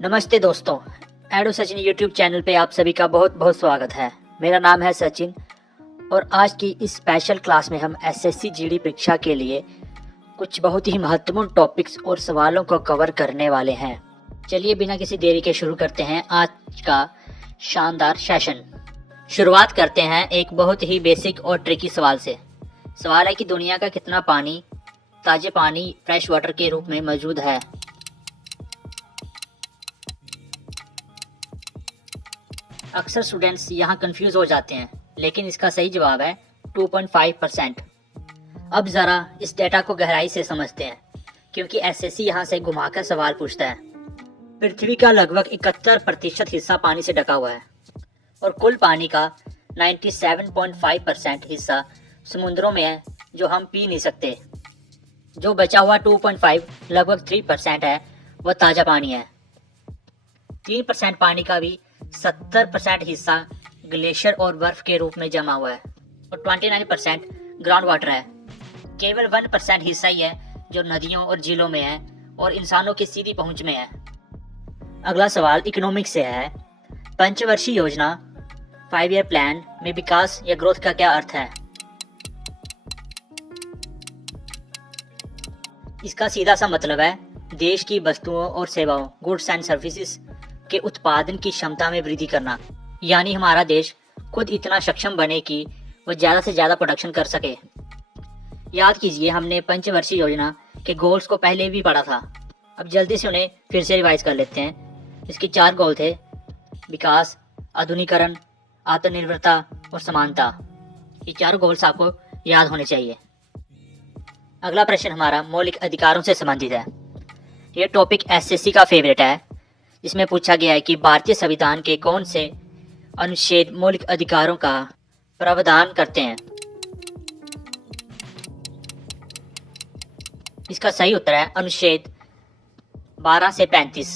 नमस्ते दोस्तों, एडो Sachin YouTube channel पे आप सभी का बहुत बहुत स्वागत है। मेरा नाम है सचिन और आज की इस स्पेशल क्लास में हम एसएससी जीडी परीक्षा के लिए कुछ बहुत ही महत्वपूर्ण टॉपिक्स और सवालों को कवर करने वाले हैं। चलिए बिना किसी देरी के शुरू करते हैं आज का शानदार सेशन। शुरुआत करते हैं एक बहुत ही बेसिक और ट्रिकी सवाल से। सवाल है कि दुनिया का कितना पानी ताजे पानी फ्रेश वाटर के रूप में मौजूद है। अक्सर स्टूडेंट्स यहाँ कंफ्यूज हो जाते हैं, लेकिन इसका सही जवाब है 2.5%। अब ज़रा इस डेटा को गहराई से समझते हैं, क्योंकि एसएससी यहाँ से घुमाकर सवाल पूछता है। पृथ्वी का लगभग 71% हिस्सा पानी से ढका हुआ है और कुल पानी का 97.5% हिस्सा समुद्रों में है, जो हम पी नहीं सकते। जो बचा हुआ 2.5 लगभग 3% है, वह ताज़ा पानी है। 3% पानी का भी 70% हिस्सा ग्लेशियर और बर्फ के रूप में जमा हुआ है और 29% ग्राउंड वाटर है। केवल 1% हिस्सा ही है जो नदियों और झीलों में है और इंसानों की सीधी पहुंच में है। अगला सवाल इकोनॉमिक्स से है। पंचवर्षीय योजना 5 ईयर प्लान में विकास या ग्रोथ का क्या अर्थ है? इसका सीधा सा मतलब है देश की वस्तुओं और सेवाओं गुड्स एंड सर्विसेज के उत्पादन की क्षमता में वृद्धि करना, यानी हमारा देश खुद इतना सक्षम बने कि वह ज़्यादा से ज़्यादा प्रोडक्शन कर सके। याद कीजिए, हमने पंचवर्षीय योजना के गोल्स को पहले भी पढ़ा था। अब जल्दी से उन्हें फिर से रिवाइज कर लेते हैं। इसके 4 गोल थे: विकास, आधुनिकीकरण, आत्मनिर्भरता और समानता। ये 4 गोल्स आपको याद होने चाहिए। अगला प्रश्न हमारा मौलिक अधिकारों से संबंधित है। यह टॉपिक एसएससी का फेवरेट है। इसमें पूछा गया है कि भारतीय संविधान के कौन से अनुच्छेद मौलिक अधिकारों का प्रावधान करते हैं। इसका सही उत्तर है अनुच्छेद 12 से 35।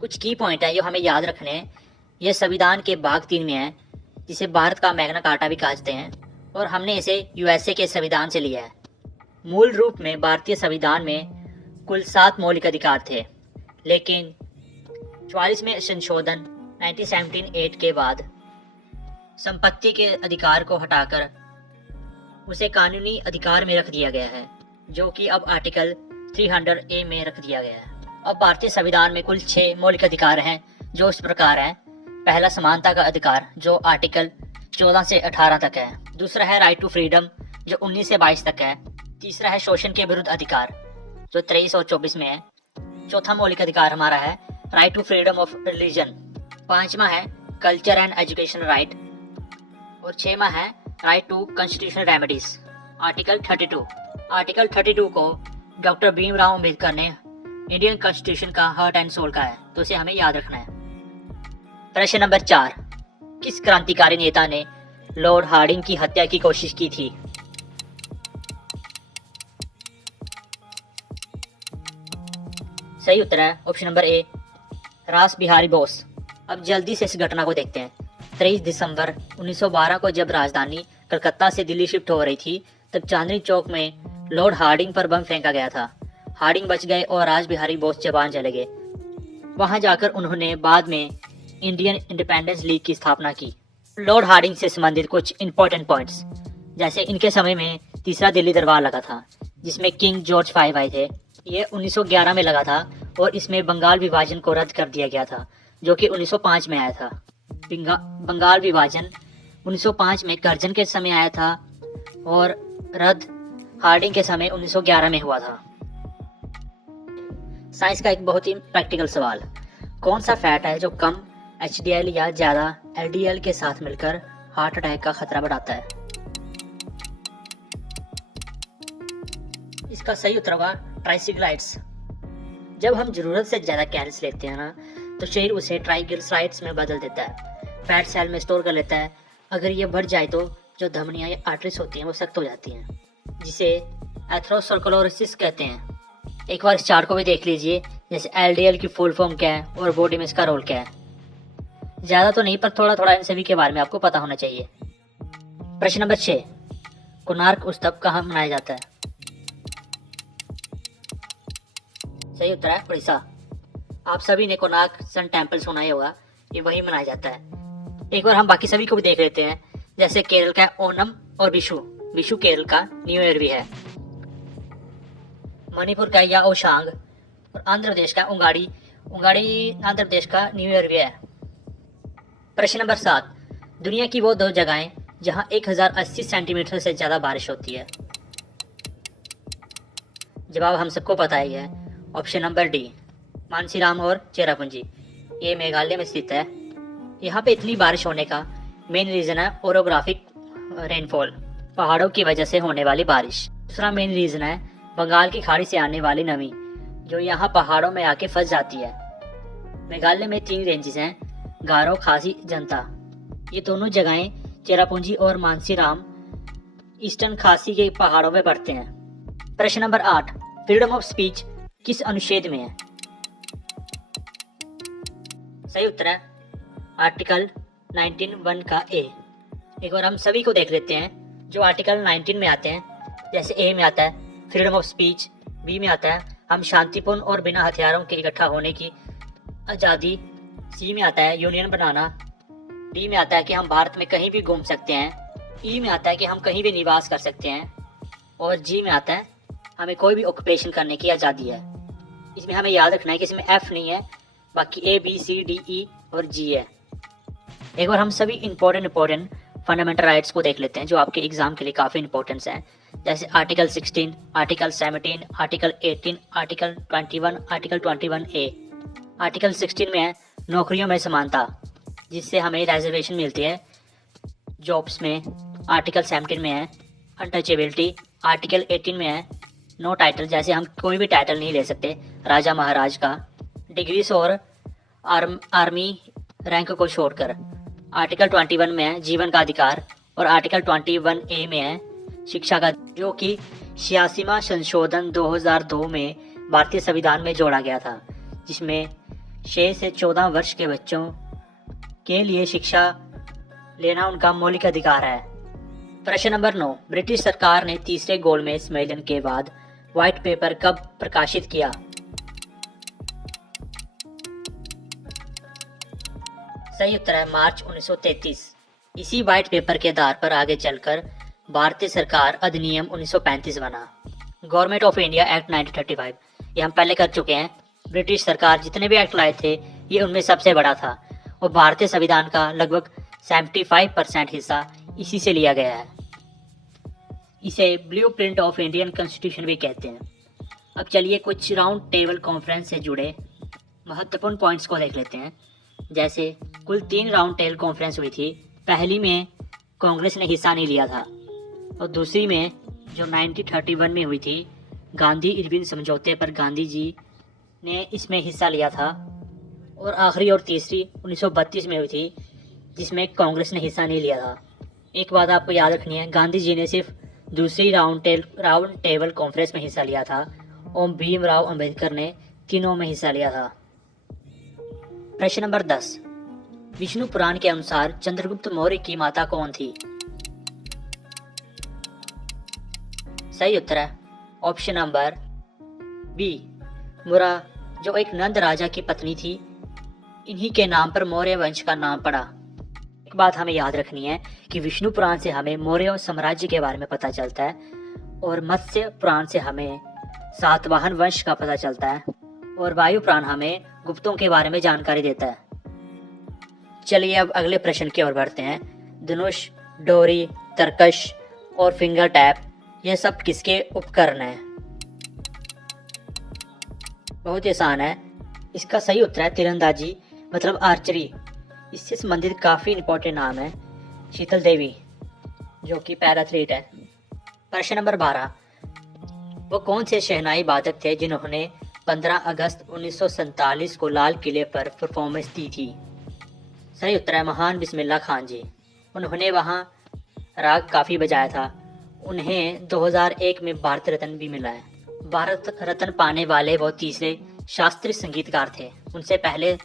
कुछ की पॉइंट है जो हमें याद रखने हैं। यह संविधान के भाग 3 में है, जिसे भारत का मैग्ना कार्टा भी कहते हैं, और हमने इसे यूएसए के संविधान से लिया है। मूल रूप में भारतीय संविधान में कुल 7 मौलिक अधिकार थे, लेकिन 44वें संशोधन 1978 के बाद संपत्ति के अधिकार को हटाकर उसे कानूनी अधिकार में रख दिया गया है, जो कि अब आर्टिकल 300A में रख दिया गया है। अब भारतीय संविधान में कुल 6 मौलिक अधिकार हैं, जो इस प्रकार हैं। पहला, समानता का अधिकार, जो आर्टिकल 14 से 18 तक है। दूसरा है राइट टू फ्रीडम, जो 19 से 22 तक है। तीसरा है शोषण के विरुद्ध अधिकार, जो 23 और 24 में है। चौथा मौलिक अधिकार हमारा है right to freedom of religion. 5वां है कल्चर एंड एजुकेशन राइट और 6वां है right to constitutional remedies, article 32। Article 32 को डॉक्टर भीमराव अम्बेडकर ने इंडियन कॉन्स्टिट्यूशन का हार्ट एंड सोल का है, तो इसे हमें याद रखना है। प्रश्न नंबर 4, किस क्रांतिकारी नेता ने लॉर्ड हार्डिंग की हत्या की कोशिश की थी? सही उत्तर है ऑप्शन नंबर ए, रास बिहारी बोस। अब जल्दी से इस घटना को देखते हैं। 23 दिसंबर 1912 को जब राजधानी कलकत्ता से दिल्ली शिफ्ट हो रही थी, तब चांदनी चौक में लॉर्ड हार्डिंग पर बम फेंका गया था। हार्डिंग बच गए और रास बिहारी बोस जापान चले गए। वहां जाकर उन्होंने बाद में इंडियन इंडिपेंडेंस लीग की स्थापना की। लॉर्ड हार्डिंग से संबंधित कुछ इंपॉर्टेंट पॉइंट्स, जैसे इनके समय में तीसरा दिल्ली दरबार लगा था, जिसमें किंग जॉर्ज 5 आए थे। यह 1911 में लगा था और इसमें बंगाल विभाजन को रद्द कर दिया गया था, जो कि 1905 में आया था। बंगाल विभाजन 1905 में कर्जन के समय आया था और रद्द हार्डिंग के समय 1911 में हुआ था। साइंस का एक बहुत ही प्रैक्टिकल सवाल, कौन सा फैट है जो कम एचडीएल या ज्यादा एलडीएल के साथ मिलकर हार्ट अटैक का खतरा बढ़ाता है? इसका सही उत्तर होगा ट्राइग्लिसराइड्स। जब हम जरूरत से ज्यादा कैलोरीज लेते हैं ना, तो शरीर उसे ट्राइग्लिसराइड्स में बदल देता है, फैट सेल में स्टोर कर लेता है। अगर ये बढ़ जाए तो जो धमनियां या आर्टरीज होती हैं वो सख्त हो जाती हैं, जिसे एथेरोस्क्लेरोसिस कहते हैं। एक बार इस चार्ट को भी देख लीजिए, जैसे एलडीएल की फुल फॉर्म क्या है और बॉडी में इसका रोल क्या है। ज्यादा तो नहीं, पर थोड़ा थोड़ा इन सभी के बारे में आपको पता होना चाहिए। प्रश्न नंबर 6, कोणार्क उत्सव कहाँ मनाया जाता है? सही उत्तर है उड़ीसा। आप सभी ने कोणार्क सन टेम्पल सुना ही होगा, ये वही मनाया जाता है। एक बार हम बाकी सभी को भी देख लेते हैं, जैसे केरल का ओणम और विशु। विशु केरल का न्यू ईयर भी है। मणिपुर का याओशांग और आंध्र प्रदेश का उंगाड़ी। उंगाड़ी आंध्र प्रदेश का न्यू ईयर भी है। प्रश्न नंबर 7, दुनिया की वो 2 जगहें जहां 1080 सेंटीमीटर से ज्यादा बारिश होती है। जवाब हम सबको पता ही है, ऑप्शन नंबर डी, मानसीराम और चेरापूंजी। ये मेघालय में स्थित है। यहाँ पे इतनी बारिश होने का मेन रीजन है ओरोग्राफिक रेनफॉल, पहाड़ों की वजह से होने वाली बारिश। दूसरा मेन रीजन है बंगाल की खाड़ी से आने वाली नमी, जो यहाँ पहाड़ों में आके फंस जाती है। मेघालय में 3 रेंजेस हैं, गारो, खासी, जनता। ये दोनों जगहें चेरापूंजी और मानसीराम ईस्टर्न खासी के पहाड़ों में पड़ते हैं। प्रश्न नंबर 8, फ्रीडम ऑफ स्पीच किस अनुच्छेद में है? सही उत्तर है आर्टिकल 19(1) का ए। एक बार हम सभी को देख लेते हैं जो आर्टिकल 19 में आते हैं। जैसे ए में आता है फ्रीडम ऑफ स्पीच, बी में आता है हम शांतिपूर्ण और बिना हथियारों के इकट्ठा होने की आज़ादी, सी में आता है यूनियन बनाना, डी में आता है कि हम भारत में कहीं भी घूम सकते हैं, ई में आता है कि हम कहीं भी निवास कर सकते हैं, और जी में आता है हमें कोई भी ऑक्यूपेशन करने की आज़ादी है। इसमें हमें याद रखना है कि इसमें एफ नहीं है, बाकी ए, बी, सी, डी, ई और जी है। एक बार हम सभी इम्पोर्टेंट फंडामेंटल राइट्स को देख लेते हैं जो आपके एग्जाम के लिए काफ़ी इंपॉर्टेंस है। जैसे article 16, article 17, article 18, article 21, article 21A। Article 16 में है नौकरियों में समानता, जिससे हमें रिजर्वेशन मिलती है जॉब्स में। आर्टिकल 17 में है अनटचेबिलिटी। आर्टिकल 18 में है नो टाइटल, जैसे हम कोई भी टाइटल नहीं ले सकते राजा महाराज का, डिग्रीज और आर्मी रैंक को छोड़कर। आर्टिकल 21 में है जीवन का अधिकार, और आर्टिकल 21A में है शिक्षा का, जो कि 86वां संशोधन 2002 में भारतीय संविधान में जोड़ा गया था, जिसमें 6 से 14 वर्ष के बच्चों के लिए शिक्षा लेना उनका मौलिक अधिकार है। प्रश्न नंबर 9, ब्रिटिश सरकार ने तीसरे गोलमेज सम्मेलन के बाद व्हाइट पेपर कब प्रकाशित किया? सही उत्तर है मार्च 1933। इसी व्हाइट पेपर के आधार पर आगे चलकर भारतीय सरकार अधिनियम 1935 बना, गवर्नमेंट ऑफ इंडिया एक्ट 1935। ये हम पहले कर चुके हैं। ब्रिटिश सरकार जितने भी एक्ट लाए थे ये उनमें सबसे बड़ा था, और भारतीय संविधान का लगभग 75% हिस्सा इसी से लिया गया है। इसे ब्लूप्रिंट ऑफ इंडियन कॉन्स्टिट्यूशन भी कहते हैं। अब चलिए कुछ राउंड टेबल कॉन्फ्रेंस से जुड़े महत्वपूर्ण पॉइंट्स को देख लेते हैं। जैसे कुल 3 राउंड टेबल कॉन्फ्रेंस हुई थी। पहली में कांग्रेस ने हिस्सा नहीं लिया था, और दूसरी में जो 1931 में हुई थी गांधी इरविन समझौते पर गांधी जी ने इसमें हिस्सा लिया था, और आखिरी और तीसरी 1932 में हुई थी जिसमें कांग्रेस ने हिस्सा नहीं लिया था। एक बात आपको याद रखनी है, गांधी जी ने सिर्फ दूसरी राउंड टेबल कॉन्फ्रेंस में हिस्सा लिया था, और भीमराव अंबेडकर ने तीनों में हिस्सा लिया था। प्रश्न नंबर 10, विष्णु पुराण के अनुसार चंद्रगुप्त मौर्य की माता कौन थी? सही उत्तर है ऑप्शन नंबर बी, मुरा, जो एक नंद राजा की पत्नी थी। इन्हीं के नाम पर मौर्य वंश का नाम पड़ा। एक बात हमें याद रखनी है कि विष्णु पुराण से हमें मौर्य साम्राज्य के बारे में पता चलता है, और मत्स्य पुराण से हमें सातवाहन वंश का पता चलता है, और वायु पुराण हमें गुप्तों के बारे में जानकारी देता है। चलिए अब अगले प्रश्न की ओर बढ़ते हैं। धनुष, डोरी, तरकश और फिंगर टैप, यह सब किसके उपकरण हैं? बहुत ही आसान है। इसका सही उत्तर है तीरंदाजी, मतलब आर्चरी। इससे संबंधित काफ़ी इंपॉर्टेंट नाम है शीतल देवी, जो कि पैरा एथलीट है। प्रश्न नंबर 12, वो कौन से शहनाई वादक थे जिन्होंने 15 अगस्त 1947 को लाल किले पर परफॉर्मेंस दी थी? सही उत्तर है महान बिस्मिल्लाह खान जी। उन्होंने वहाँ राग काफ़ी बजाया था। उन्हें 2001 में भारत रत्न भी मिला है। भारत रत्न पाने वाले वो तीसरे शास्त्रीय संगीतकार थे। उनसे पहले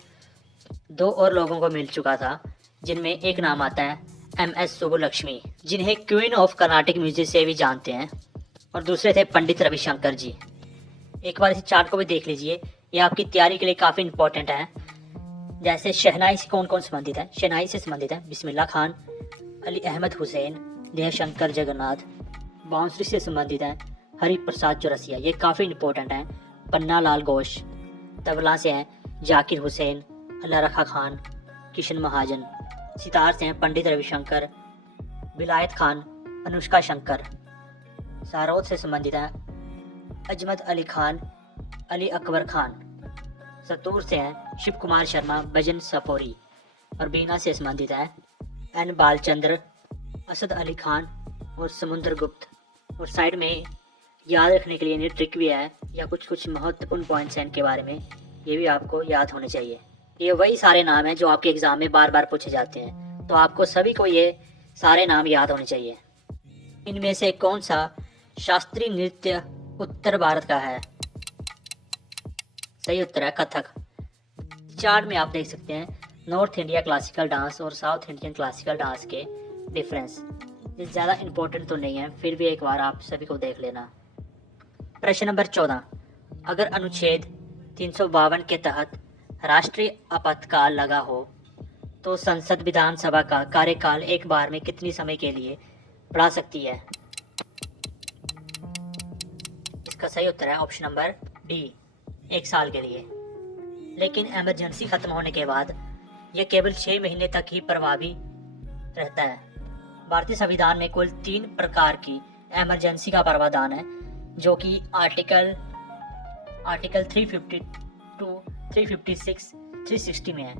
2 और लोगों को मिल चुका था, जिनमें एक नाम आता है MS सुब्बुलक्ष्मी, जिन्हें क्वीन ऑफ कर्नाटिक म्यूजिक से भी जानते हैं, और दूसरे थे पंडित रविशंकर जी। एक बार इस चार्ट को भी देख लीजिए। ये आपकी तैयारी के लिए काफ़ी इंपॉर्टेंट है। जैसे शहनाई से कौन कौन संबंधित है? शहनाई से संबंधित है बिस्मिल्लाह खान, अली अहमद हुसैन, जयशंकर जगन्नाथ। बांसुरी से संबंधित है हरि प्रसाद चौरसिया, ये काफ़ी इंपॉर्टेंट है। पन्ना लाल घोष। तबला से हैं जाकिर हुसैन, अल्लाह रखा खान, किशन महाजन। सितार से हैं पंडित रविशंकर, विलायत खान, अनुष्का शंकर। सारोद से संबंधित है अजमत अली खान, अली अकबर खान। सतूर से हैं शिव कुमार शर्मा, भजन सपोरी। और बीना से संबंधित है एन बालचंद्र, असद अली खान और समुद्र गुप्त। और साइड में याद रखने के लिए ट्रिक भी है या कुछ महत्वपूर्ण पॉइंट्स हैं इनके बारे में, ये भी आपको याद होने चाहिए। ये वही सारे नाम हैं जो आपके एग्जाम में बार बार पूछे जाते हैं, तो आपको सभी को ये सारे नाम याद होने चाहिए। इनमें से कौन सा शास्त्रीय नृत्य उत्तर भारत का है? सही उत्तर है कथक। चार्ट में आप देख सकते हैं नॉर्थ इंडिया क्लासिकल डांस और साउथ इंडियन क्लासिकल डांस के डिफरेंस। ये ज़्यादा इम्पोर्टेंट तो नहीं है, फिर भी एक बार आप सभी को देख लेना। प्रश्न नंबर 14, अगर अनुच्छेद 352 के तहत राष्ट्रीय आपातकाल लगा हो तो संसद विधानसभा का कार्यकाल एक बार में कितनी समय के लिए बढ़ा सकती है? इसका सही उत्तर है ऑप्शन नंबर डी, 1 साल के लिए। लेकिन इमरजेंसी खत्म होने के बाद यह केवल 6 महीने तक ही प्रभावी रहता है। भारतीय संविधान में कुल 3 प्रकार की इमरजेंसी का प्रावधान है, जो कि आर्टिकल 352, 356, 360 में है।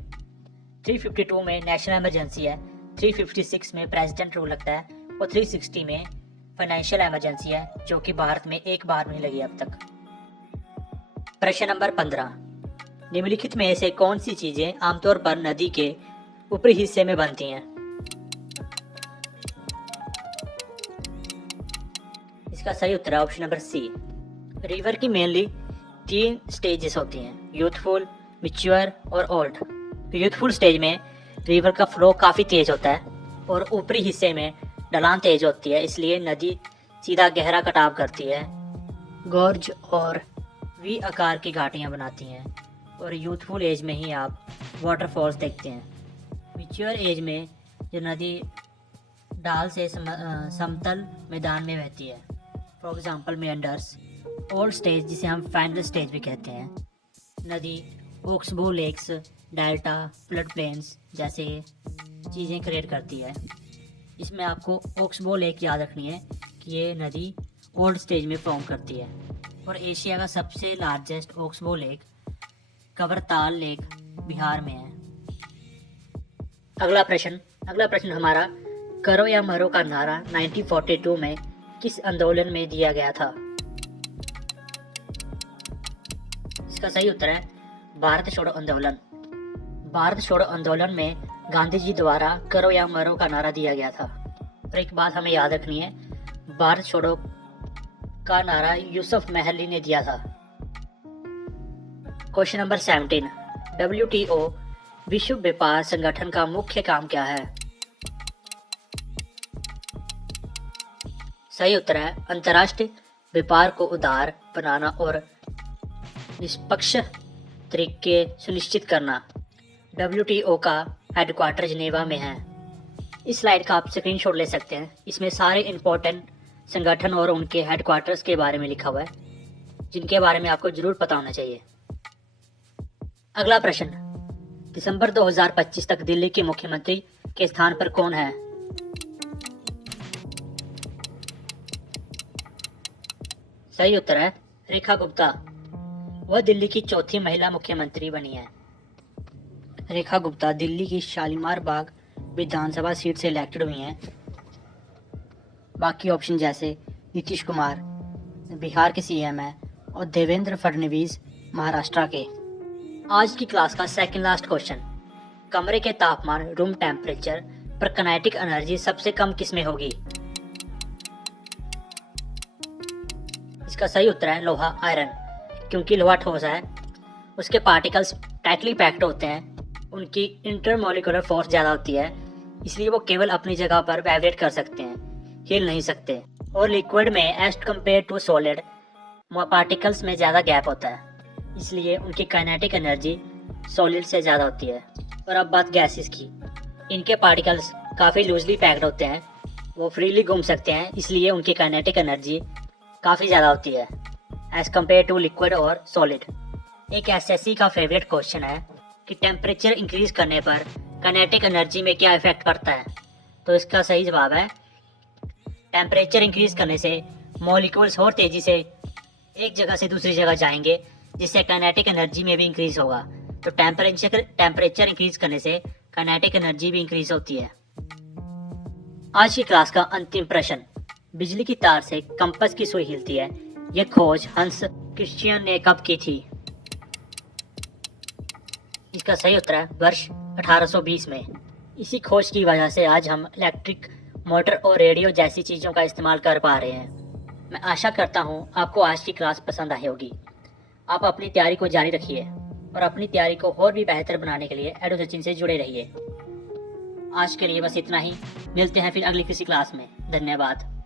352 में नेशनल इमरजेंसी है, 356 में प्रेसिडेंट रूल लगता है और 360 में फाइनेंशियल इमरजेंसी है, जो कि भारत में एक बार नहीं लगी अब तक। प्रश्न नंबर 15, निम्नलिखित में से कौन सी चीजें आमतौर पर नदी के ऊपरी हिस्से में बनती हैं? इसका सही उत्तर है ऑप्शन नंबर सी। रिवर की मेनली 3 स्टेजेस होती हैं, यूथफुल, मैच्योर और ओल्ड। यूथफुल स्टेज में रिवर का फ्लो काफ़ी तेज होता है और ऊपरी हिस्से में ढलान तेज होती है, इसलिए नदी सीधा गहरा कटाव करती है, गॉर्ज और वी आकार की घाटियाँ बनाती हैं। और यूथफुल एज में ही आप वाटरफॉल्स देखते हैं। मैच्योर एज में जो नदी ढाल से समतल मैदान में बहती है, for example meanders. Old stage, जिसे हम फाइनल स्टेज भी कहते हैं, नदी ओक्सबो लेक्स, डेल्टा, फ्लड प्लेन्स जैसे चीज़ें क्रिएट करती है। इसमें आपको ओक्सबो लेक याद रखनी है कि ये नदी ओल्ड स्टेज में फॉर्म करती है। और एशिया का सबसे लार्जेस्ट ओक्सबो लेक कवरताल लेक बिहार में है। अगला प्रश्न हमारा, करो या मरो का नारा 1942 में किस आंदोलन में दिया गया था? इसका सही उत्तर है भारत छोड़ो आंदोलन। भारत छोड़ो आंदोलन में गांधी जी द्वारा करो या मरो का नारा दिया गया था। और एक बात हमें याद रखनी है, भारत छोड़ो का नारा यूसुफ महली ने दिया था। क्वेश्चन नंबर 17, WTO विश्व व्यापार संगठन का मुख्य काम क्या है? सही उत्तर है अंतर्राष्ट्रीय व्यापार को उदार बनाना और निष्पक्ष तरीके सुनिश्चित करना। WTO का हेडक्वार्टर जिनेवा में है। इस स्लाइड का आप स्क्रीनशॉट ले सकते हैं। इसमें सारे इंपॉर्टेंट संगठन और उनके हेडक्वार्टर्स के बारे में लिखा हुआ है, जिनके बारे में आपको जरूर पता होना चाहिए। अगला प्रश्न, दिसंबर 2025 तक दिल्ली के मुख्यमंत्री के स्थान पर कौन है? सही उत्तर है रेखा गुप्ता। वह दिल्ली की 4थी महिला मुख्यमंत्री बनी है। रेखा गुप्ता दिल्ली की शालीमार बाग विधानसभा सीट से इलेक्टेड हुई हैं। बाकी ऑप्शन जैसे नीतीश कुमार बिहार के सीएम है और देवेंद्र फडणवीस महाराष्ट्र के। आज की क्लास का सेकंड लास्ट क्वेश्चन, कमरे के तापमान रूम टेम्परेचर पर काइनेटिक एनर्जी सबसे कम किसमें होगी? इसका सही उत्तर है लोहा, आयरन। क्योंकि लोहा ठोस है, उसके पार्टिकल्स टाइटली पैक्ड होते हैं, उनकी इंटरमोलिकुलर फोर्स ज़्यादा होती है, इसलिए वो केवल अपनी जगह पर वाइब्रेट कर सकते हैं, हिल नहीं सकते। और लिक्विड में as compare to solid particles में ज़्यादा गैप होता है, इसलिए उनकी काइनेटिक एनर्जी सॉलिड से ज़्यादा होती है। और अब बात गैसेस की। इनके पार्टिकल्स काफ़ी लूजली पैक्ड होते हैं, वो फ्रीली घूम सकते हैं, इसलिए उनकी काइनेटिक एनर्जी काफ़ी ज़्यादा होती है एज कम्पेयर टू लिक्विड और सॉलिड। एक एसएससी का फेवरेट क्वेश्चन है कि टेम्परेचर इंक्रीज करने पर काइनेटिक एनर्जी में क्या इफेक्ट पड़ता है। तो इसका सही जवाब है टेम्परेचर इंक्रीज करने से मॉलिक्यूल्स और तेज़ी से एक जगह से दूसरी जगह जाएंगे, जिससे काइनेटिक एनर्जी में भी इंक्रीज होगा। तो टेम्परेचर इंक्रीज करने से काइनेटिक एनर्जी भी इंक्रीज होती है। आज की क्लास का अंतिम प्रश्न, बिजली की तार से कंपास की सुई हिलती है, यह खोज हंस क्रिश्चियन ने कब की थी। इसका सही उत्तर है वर्ष 1820 में। इसी खोज की वजह से आज हम इलेक्ट्रिक मोटर और रेडियो जैसी चीज़ों का इस्तेमाल कर पा रहे हैं। मैं आशा करता हूँ आपको आज की क्लास पसंद आई होगी। आप अपनी तैयारी को जारी रखिए और अपनी तैयारी को और भी बेहतर बनाने के लिए एडो सचिन से जुड़े रहिए। आज के लिए बस इतना ही, मिलते हैं फिर अगली किसी क्लास में। धन्यवाद।